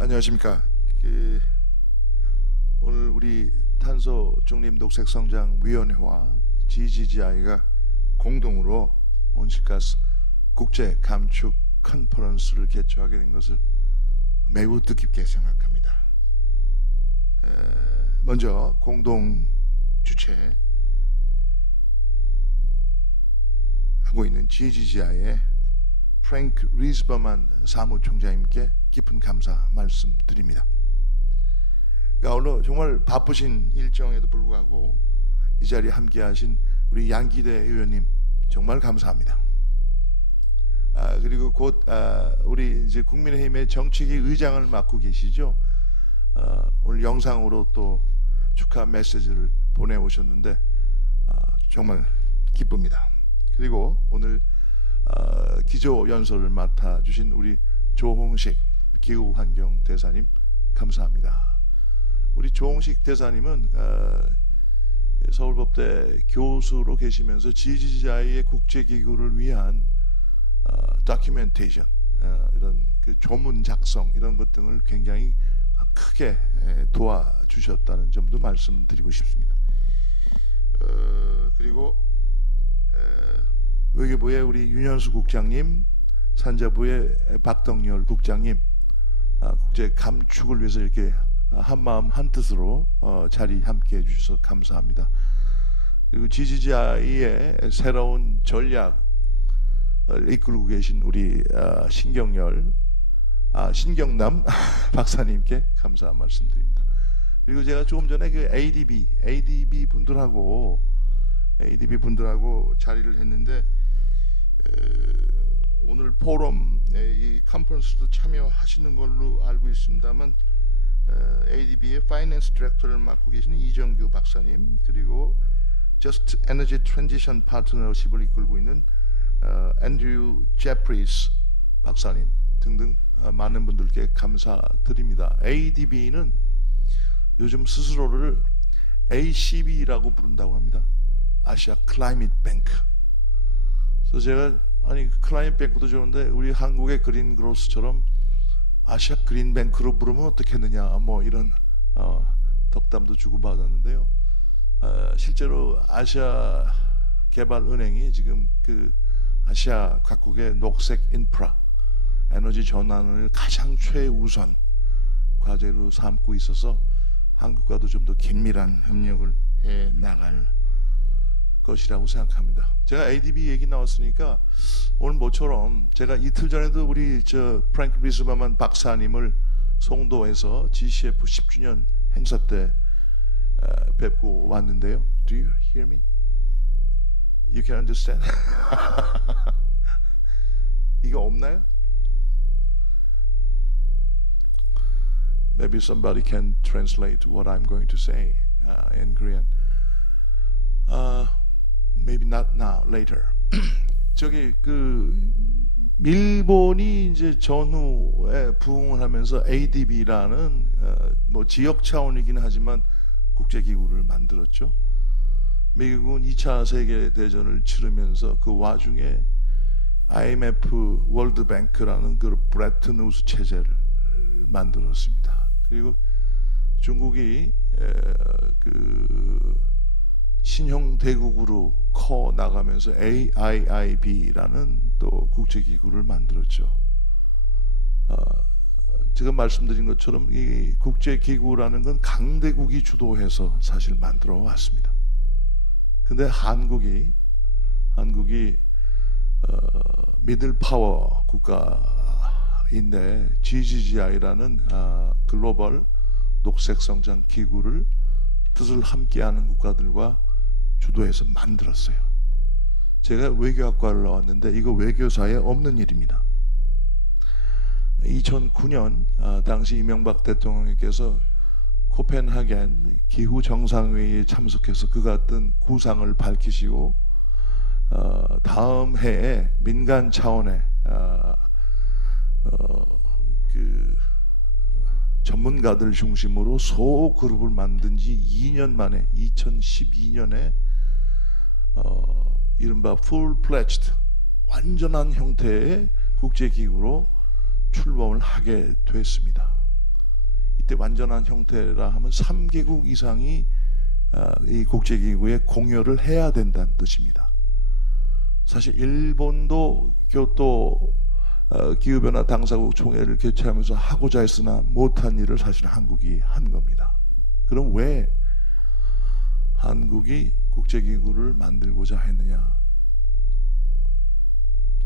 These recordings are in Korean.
안녕하십니까. 오늘 우리 탄소 중립 녹색 성장 위원회와 GGGI가 공동으로 온실가스 국제 감축 컨퍼런스를 개최하게 된 것을 매우 뜻깊게 생각합니다. 먼저 공동 주최 하고 있는 GGGI의 프랭크 리즈버만 사무총장님께 깊은 감사 말씀드립니다. 오늘 정말 바쁘신 일정에도 불구하고 이 자리에 함께하신 우리 양기대 의원님 정말 감사합니다. 그리고 곧 우리 이제 국민의힘의 정책위 의장을 맡고 계시죠. 오늘 영상으로 또 축하 메시지를 보내오셨는데 정말 기쁩니다. 그리고 오늘 기조 연설을 맡아주신 우리 조홍식 기후환경 대사님 감사합니다. 우리 조홍식 대사님은 서울법대 교수로 계시면서 GGGI의 국제기구를 위한 다큐멘테이션 이런 그 조문 작성 이런 것 등을 굉장히 크게 도와주셨다는 점도 말씀드리고 싶습니다. 그리고 외교부의 우리 윤현수 국장님, 산자부의 박덕열 국장님, 국제 감축을 위해서 이렇게 한마음 한뜻으로 자리 함께 해주셔서 감사합니다. 그리고 GGGI의 새로운 전략을 이끌고 계신 우리 신경남 박사님께 감사 말씀드립니다. 그리고 제가 조금 전에 그 ADB 분들하고 자리를 했는데 오늘 포럼 이 컨퍼런스도 참여하시는 걸로 알고 있습니다만 ADB의 파이낸스 디렉터를 맡고 계시는 이정규 박사님, 그리고 Just Energy Transition Partnership을 이끌고 있는 앤드류 제프리스 박사님 등등 많은 분들께 감사드립니다. ADB는 요즘 스스로를 ACB라고 부른다고 합니다. 아시아 클라이밋 뱅크. 그래서 제가 클라이밋 뱅크도 좋은데 우리 한국의 그린 그로스처럼 아시아 그린 뱅크로 부르면 어떻겠느냐 뭐 이런 덕담도 주고받았는데요. 실제로 아시아 개발은행이 지금 그 아시아 각국의 녹색 인프라 에너지 전환을 가장 최우선 과제로 삼고 있어서 한국과도 좀 더 긴밀한 협력을 해 나갈 것이라고 생각합니다. 제가 ADB 얘기 나왔으니까 오늘 모처럼 제가 이틀 전에도 우리 프랭크 리즈버만 박사님을 송도에서 GCF 10주년 행사 때 뵙고 왔는데요. Do you hear me? You can understand? 이거 없나요? Maybe somebody can translate what I'm going to say in Korean. Maybe not now, later. 저기 일본이 이제 전후에 부흥을 하면서 ADB라는 뭐 지역 차원이긴 하지만 국제기구를 만들었죠. 미국은 2차 세계 대전을 치르면서 그 와중에 IMF, 월드뱅크라는 그 브레튼 우드 체제를 만들었습니다. 그리고 중국이 신형 대국으로 커 나가면서 AIIB라는 또 국제기구를 만들었죠. 제가 말씀드린 것처럼 이 국제기구라는 건 강대국이 주도해서 사실 만들어 왔습니다. 근데 한국이 미들 파워 국가인데 GGGI라는 글로벌 녹색 성장 기구를 뜻을 함께하는 국가들과 주도해서 만들었어요. 제가 외교학과를 나왔는데 이거 외교사에 없는 일입니다. 2009년 당시 이명박 대통령께서 코펜하겐 기후 정상회의에 참석해서 그 같은 구상을 밝히시고 다음 해에 민간 차원의 전문가들 중심으로 소그룹을 만든 지 2년 만에 2012년에 이른바 full-fledged 완전한 형태의 국제기구로 출범을 하게 됐습니다. 이때 완전한 형태라 하면 3개국 이상이 이 국제기구에 공여를 해야 된다는 뜻입니다. 사실 일본도 교토 기후변화 당사국 총회를 개최하면서 하고자 했으나 못한 일을 사실 한국이 한 겁니다. 그럼 왜 한국이 국제기구를 만들고자 했느냐?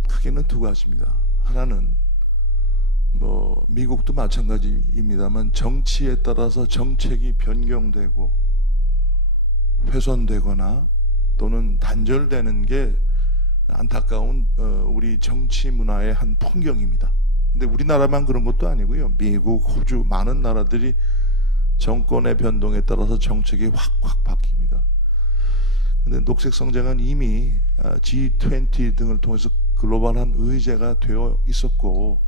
크게는 두 가지입니다. 하나는 뭐 미국도 마찬가지입니다만 정치에 따라서 정책이 변경되고 훼손되거나 또는 단절되는 게 안타까운 우리 정치 문화의 한 풍경입니다. 근데 우리나라만 그런 것도 아니고요. 미국, 호주 많은 나라들이 정권의 변동에 따라서 정책이 확 바뀝니다. 근데 녹색 성장은 이미 G20 등을 통해서 글로벌한 의제가 되어 있었고,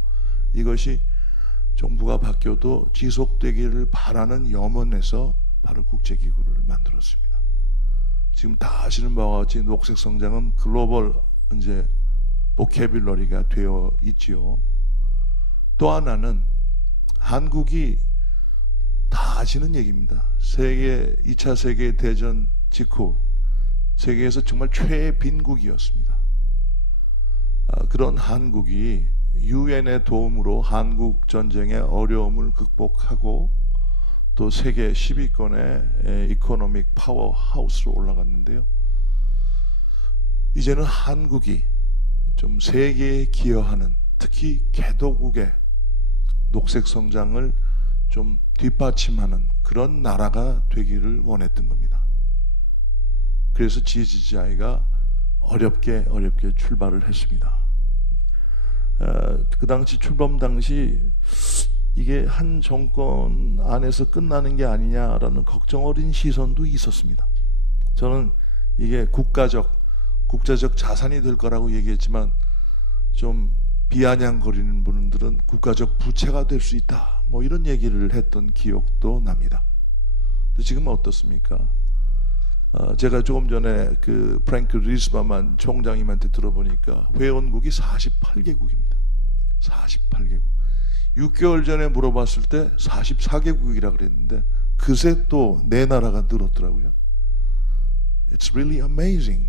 이것이 정부가 바뀌어도 지속되기를 바라는 염원에서 바로 국제기구를 만들었습니다. 지금 다 아시는 바와 같이 녹색 성장은 글로벌 이제 보캐뷸러리가 되어 있지요. 또 하나는 한국이 다 아시는 얘기입니다. 2차 세계 대전 직후 세계에서 정말 최애 빈국이었습니다. 그런 한국이 유엔의 도움으로 한국 전쟁의 어려움을 극복하고 또 세계 10위권의 이코노믹 파워 하우스로 올라갔는데요. 이제는 한국이 좀 세계에 기여하는, 특히 개도국의 녹색 성장을 좀 뒷받침하는 그런 나라가 되기를 원했던 겁니다. 그래서 GGI가 어렵게 출발을 했습니다. 그 당시 출범 당시 이게 한 정권 안에서 끝나는 게 아니냐라는 걱정 어린 시선도 있었습니다. 저는 이게 국제적 자산이 될 거라고 얘기했지만 좀 비아냥거리는 분들은 국가적 부채가 될 수 있다, 뭐 이런 얘기를 했던 기억도 납니다. 근데 지금은 어떻습니까? 제가 조금 전에 그 프랭크 리스바만 총장님한테 들어보니까 회원국이 48개국입니다. 48개국. 6개월 전에 물어봤을 때 44개국이라 그랬는데 그새 또 네 나라가 늘었더라고요. It's really amazing.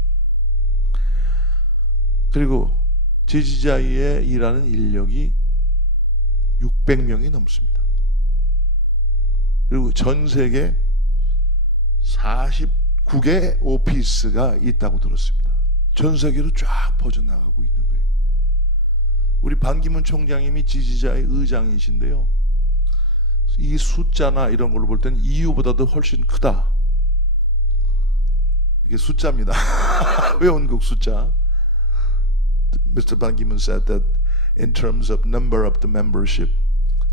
그리고 GGI에 일하는 인력이 600명이 넘습니다. 그리고 전 세계 49개 오피스가 있다고 들었습니다. 전 세계로 쫙 퍼져나가고 있는 거예요. 우리 반기문 총장님이 GGI 의장이신데요. 이 숫자나 이런 걸로 볼 때는 EU보다도 훨씬 크다. 이게 숫자입니다. 회원국 숫자. Mr. Ban Ki-moon said that in terms of number of the membership,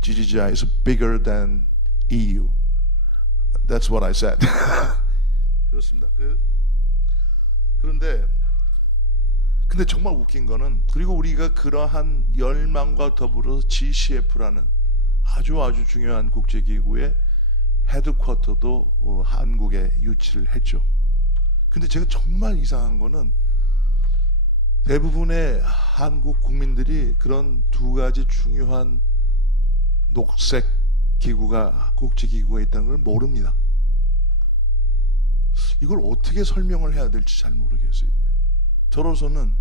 GGI is bigger than EU. That's what I said. 그렇습니다. 그런데 정말 웃긴 거는, 그리고 우리가 그러한 열망과 더불어 GCF라는 아주 중요한 국제기구의 헤드쿼터도 한국에 유치를 했죠. 근데 제가 정말 이상한 거는 대부분의 한국 국민들이 그런 두 가지 중요한 녹색 기구가, 국제기구가 있다는 걸 모릅니다. 이걸 어떻게 설명을 해야 될지 잘 모르겠어요. 저로서는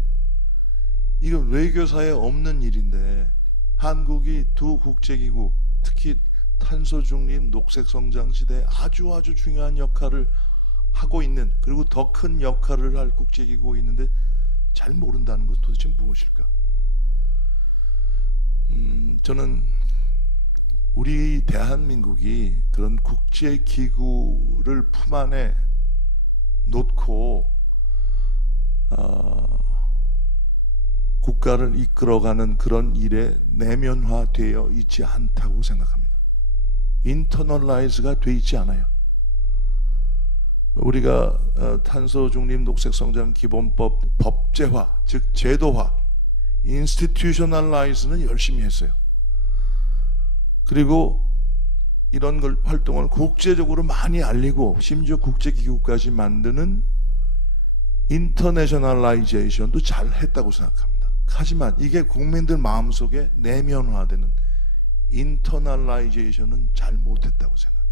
이건 외교사에 없는 일인데 한국이 두 국제기구, 특히 탄소 중립 녹색 성장 시대에 아주 중요한 역할을 하고 있는, 그리고 더 큰 역할을 할 국제기구가 있는데 잘 모른다는 것은 도대체 무엇일까? 저는 우리 대한민국이 그런 국제기구를 품 안에 놓고 국가를 이끌어가는 그런 일에 내면화되어 있지 않다고 생각합니다. 인터널라이즈가 돼 있지 않아요. 우리가 탄소 중립 녹색 성장 기본법 법제화, 즉 제도화, 인스티튜셔널라이즈는 열심히 했어요. 그리고 이런 활동을 국제적으로 많이 알리고 심지어 국제기구까지 만드는 인터내셔널라이제이션도 잘 했다고 생각합니다. 하지만 이게 국민들 마음속에 내면화되는, 인터널라이제이션은 잘 못했다고 생각해요.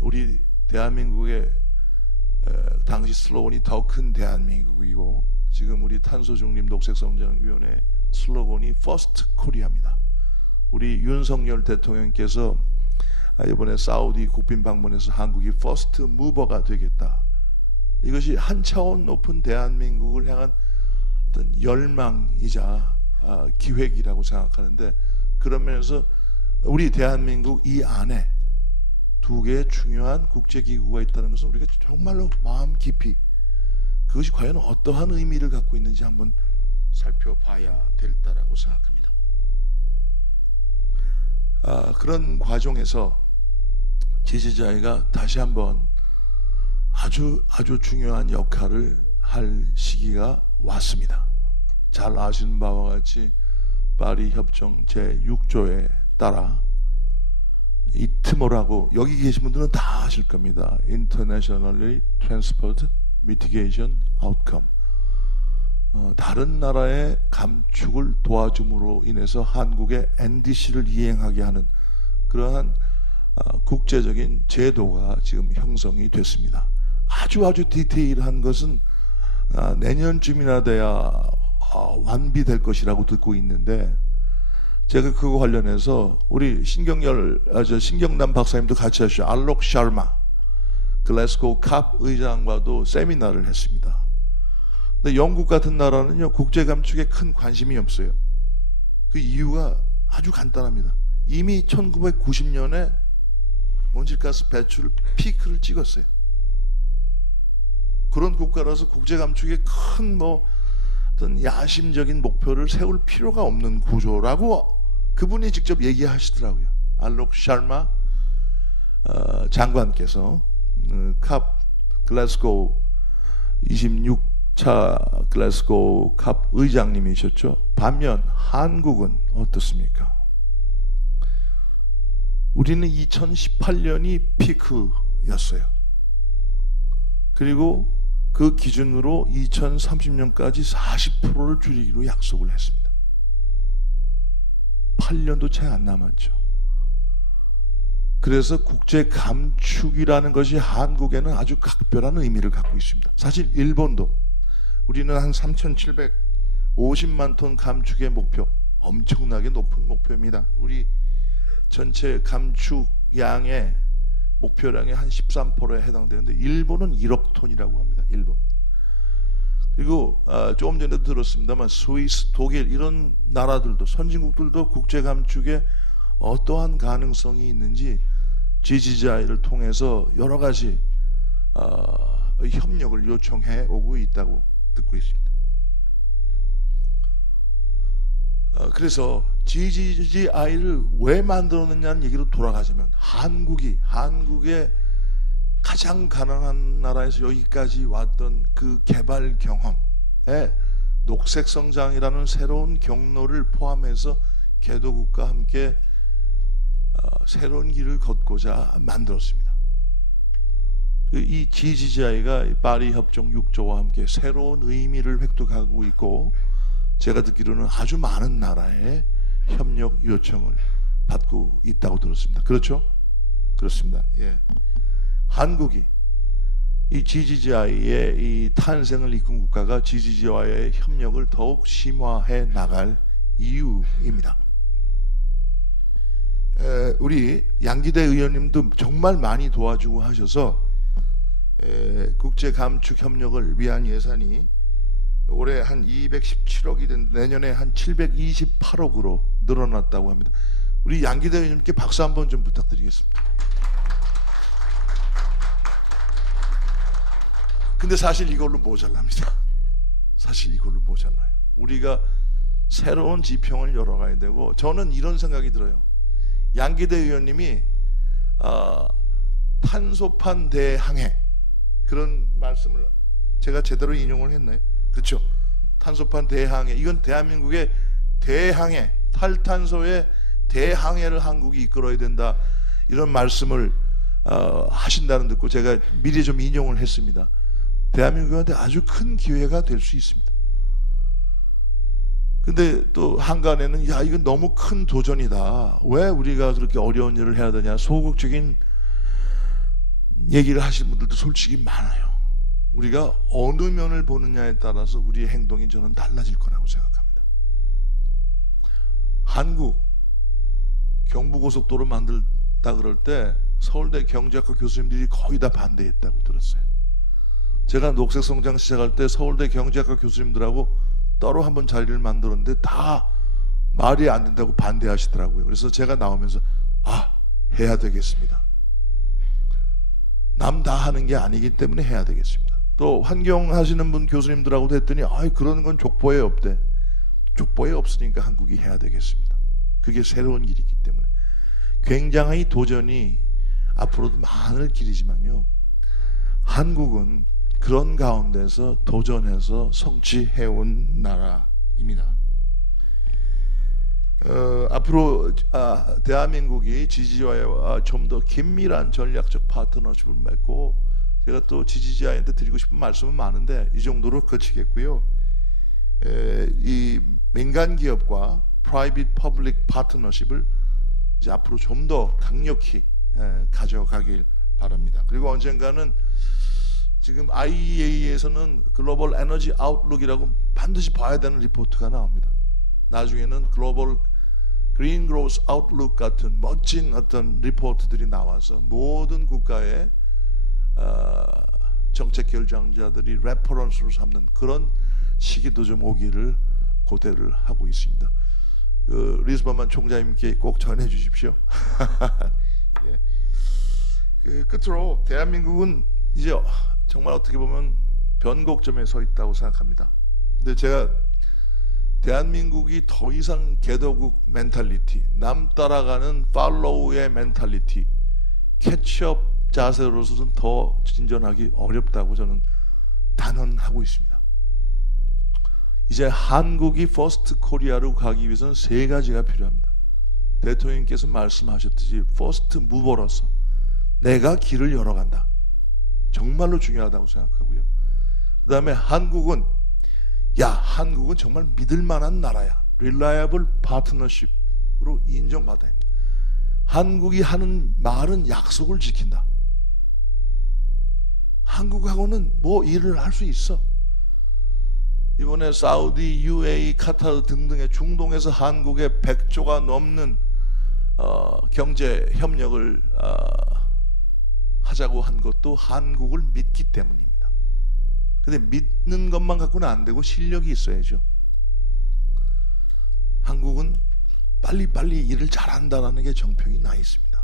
우리 대한민국의 당시 슬로건이 더 큰 대한민국이고, 지금 우리 탄소중립 녹색성장위원회 슬로건이 퍼스트 코리아입니다. 우리 윤석열 대통령께서 이번에 사우디 국빈 방문해서 한국이 퍼스트 무버가 되겠다, 이것이 한 차원 높은 대한민국을 향한 어떤 열망이자 기획이라고 생각하는데, 그런 면에서 우리 대한민국 이 안에 두 개의 중요한 국제기구가 있다는 것은 우리가 정말로 마음 깊이 그것이 과연 어떠한 의미를 갖고 있는지 한번 살펴봐야 될 때라고 생각합니다. 그런 과정에서 제지자이가 다시 한번 아주 중요한 역할을 할 시기가 왔습니다. 잘 아시는 바와 같이 파리 협정 제6조에 따라 이트모라고, 여기 계신 분들은 다 아실 겁니다. Internationally Transport Mitigation Outcome. 다른 나라의 감축을 도와줌으로 인해서 한국의 NDC를 이행하게 하는 그러한 국제적인 제도가 지금 형성이 됐습니다. 아주 디테일한 것은 내년쯤이나 돼야 완비될 것이라고 듣고 있는데, 제가 그거 관련해서 우리 신경남 박사님도 같이 하시죠. 알록 샤르마 글래스고 캅 의장과도 세미나를 했습니다. 근데 영국 같은 나라는요, 국제 감축에 큰 관심이 없어요. 그 이유가 아주 간단합니다. 이미 1990년에 온실가스 배출 피크를 찍었어요. 그런 국가라서 국제 감축에 큰 어떤 야심적인 목표를 세울 필요가 없는 구조라고 그분이 직접 얘기하시더라고요. 알록 샤르마 장관께서 캅 글래스고 26차 글래스고 캅 의장님이셨죠. 반면 한국은 어떻습니까? 우리는 2018년이 피크였어요. 그리고 그 기준으로 2030년까지 40%를 줄이기로 약속을 했습니다. 8년도 채 안 남았죠. 그래서 국제 감축이라는 것이 한국에는 아주 각별한 의미를 갖고 있습니다. 사실 일본도, 우리는 한 3,750만 톤 감축의 목표, 엄청나게 높은 목표입니다. 우리 전체 감축량의 목표량의 한 13%에 해당되는데, 일본은 1억 톤이라고 합니다. 일본. 그리고 조금 전에도 들었습니다만 스위스, 독일 이런 나라들도, 선진국들도 국제 감축에 어떠한 가능성이 있는지 GGI를 통해서 여러 가지 협력을 요청해 오고 있다고 듣고 있습니다. 그래서 GGI를 왜 만들었느냐는 얘기로 돌아가자면, 한국의 가장 가난한 나라에서 여기까지 왔던 그 개발 경험에 녹색성장이라는 새로운 경로를 포함해서 개도국과 함께 새로운 길을 걷고자 만들었습니다. 이 GGI가 파리 협정 6조와 함께 새로운 의미를 획득하고 있고, 제가 듣기로는 아주 많은 나라의 협력 요청을 받고 있다고 들었습니다. 그렇죠? 그렇습니다. 예. 한국이 이 GGI의 이 탄생을 이끈 국가가 GGI와의 협력을 더욱 심화해 나갈 이유입니다. 우리 양기대 의원님도 정말 많이 도와주고 하셔서 국제 감축 협력을 위한 예산이 올해 한 217억이 됐는데 내년에 한 728억으로 늘어났다고 합니다. 우리 양기대 의원님께 박수 한번 좀 부탁드리겠습니다. 근데 사실 이걸로 모자랍니다. 사실 이걸로 모자라요. 우리가 새로운 지평을 열어가야 되고, 저는 이런 생각이 들어요. 양기대 의원님이 탄소판 대항해, 그런 말씀을 제가 제대로 인용을 했나요? 그렇죠. 탄소판 대항해, 이건 대한민국의 대항해, 탈탄소의 대항해를 한국이 이끌어야 된다, 이런 말씀을 하신다는 듣고 제가 미리 좀 인용을 했습니다. 대한민국한테 아주 큰 기회가 될 수 있습니다. 근데 또 한간에는 야 이건 너무 큰 도전이다. 왜 우리가 그렇게 어려운 일을 해야 되냐. 소극적인 얘기를 하시는 분들도 솔직히 많아요. 우리가 어느 면을 보느냐에 따라서 우리의 행동이 저는 달라질 거라고 생각합니다. 한국 경부고속도로 만들다 그럴 때 서울대 경제학과 교수님들이 거의 다 반대했다고 들었어요. 제가 녹색성장 시작할 때 서울대 경제학과 교수님들하고 따로 한번 자리를 만들었는데 다 말이 안 된다고 반대하시더라고요. 그래서 제가 나오면서 해야 되겠습니다. 남 다 하는 게 아니기 때문에 해야 되겠습니다. 또 환경 하시는 분 교수님들하고도 했더니 그런 건 족보에 없대. 족보에 없으니까 한국이 해야 되겠습니다. 그게 새로운 길이기 때문에 굉장히 도전이 앞으로도 많을 길이지만요, 한국은 그런 가운데서 도전해서 성취해온 나라입니다. 앞으로 대한민국이 지지자와 좀 더 긴밀한 전략적 파트너십을 맺고, 제가 또 지지자한테 드리고 싶은 말씀은 많은데 이 정도로 거치겠고요. 이 민간 기업과 프라이빗 퍼블릭 파트너십을 이제 앞으로 좀 더 강력히 가져가길 바랍니다. 그리고 언젠가는 지금 IEA에서는 글로벌 에너지 아웃룩이라고 반드시 봐야 되는 리포트가 나옵니다. 나중에는 글로벌 그린 그로스 아웃룩 같은 멋진 어떤 리포트들이 나와서 모든 국가의 정책 결정자들이 레퍼런스로 삼는 그런 시기도 좀 오기를 고대를 하고 있습니다. 리스번만 총장님께 꼭 전해 주십시오. 예. 끝으로 대한민국은 이제 정말 어떻게 보면 변곡점에 서 있다고 생각합니다. 근데 제가 대한민국이 더 이상 개도국 멘탈리티, 남 따라가는 팔로우의 멘탈리티, 캐치업 자세로서는 더 진전하기 어렵다고 저는 단언하고 있습니다. 이제 한국이 퍼스트 코리아로 가기 위해서는 세 가지가 필요합니다. 대통령께서 말씀하셨듯이 퍼스트 무버로서 내가 길을 열어간다. 정말로 중요하다고 생각하고요. 그 다음에 한국은 정말 믿을 만한 나라야. Reliable Partnership으로 인정받아야 합니다. 한국이 하는 말은 약속을 지킨다. 한국하고는 뭐 일을 할 수 있어. 이번에 사우디, UAE, 카타르 등등의 중동에서 한국의 100조가 넘는 경제 협력을 하자고 한 것도 한국을 믿기 때문입니다. 근데 믿는 것만 갖고는 안 되고 실력이 있어야죠. 한국은 빨리빨리 일을 잘한다는 게 정평이 나 있습니다.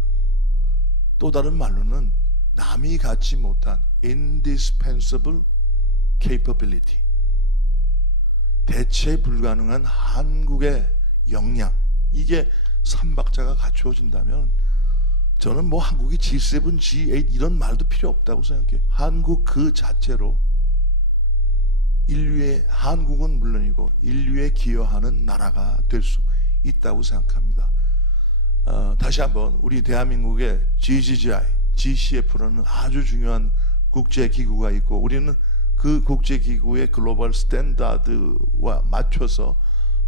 또 다른 말로는 남이 갖지 못한 indispensable capability, 대체 불가능한 한국의 역량, 이게 3박자가 갖추어진다면 저는 뭐 한국이 G7, G8 이런 말도 필요 없다고 생각해요. 한국 그 자체로 한국은 물론이고 인류에 기여하는 나라가 될 수 있다고 생각합니다. 다시 한번 우리 대한민국의 GGGI, GCF라는 아주 중요한 국제기구가 있고, 우리는 그 국제기구의 글로벌 스탠다드와 맞춰서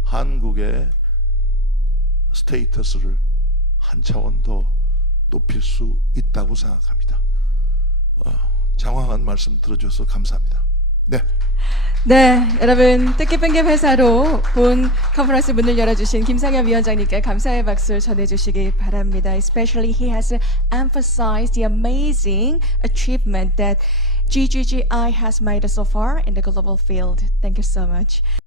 한국의 스테이터스를 한 차원 더 높일 수 있다고 생각합니다. 장황한 말씀 들어줘서 감사합니다. 네, 여러분 뜻깊은 회사로 본 컨퍼런스 문을 열어주신 김상현 위원장님께 감사의 박수 전해주시기 바랍니다. Especially he has emphasized the amazing achievement that GGGI has made so far in the global field. Thank you so much.